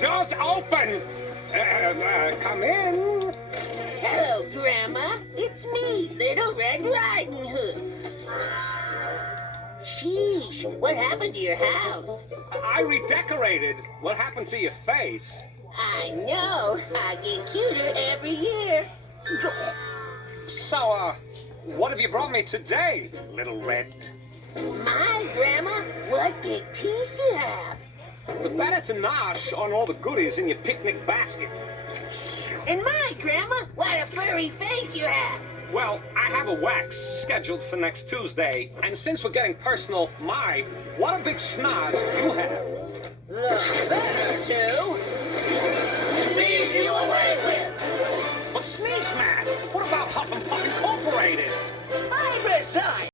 door's open. Come in. Hello, Grandma. It's me, Little Red Riding Hood. Sheesh, what happened to your house? I redecorated. What happened to your face? I know. I get cuter every year. So, what have you brought me today, Little Red? My Grandma, what big teeth you have. The better to nosh on all the goodies in your picnic basket. And my Grandma, what a furry face you have. Well, I have a wax scheduled for next Tuesday, and since we're getting personal, what a big schnoz you have. The better to sneeze you away with. But sneeze, man, what about Huff and Puff Incorporated? I resign.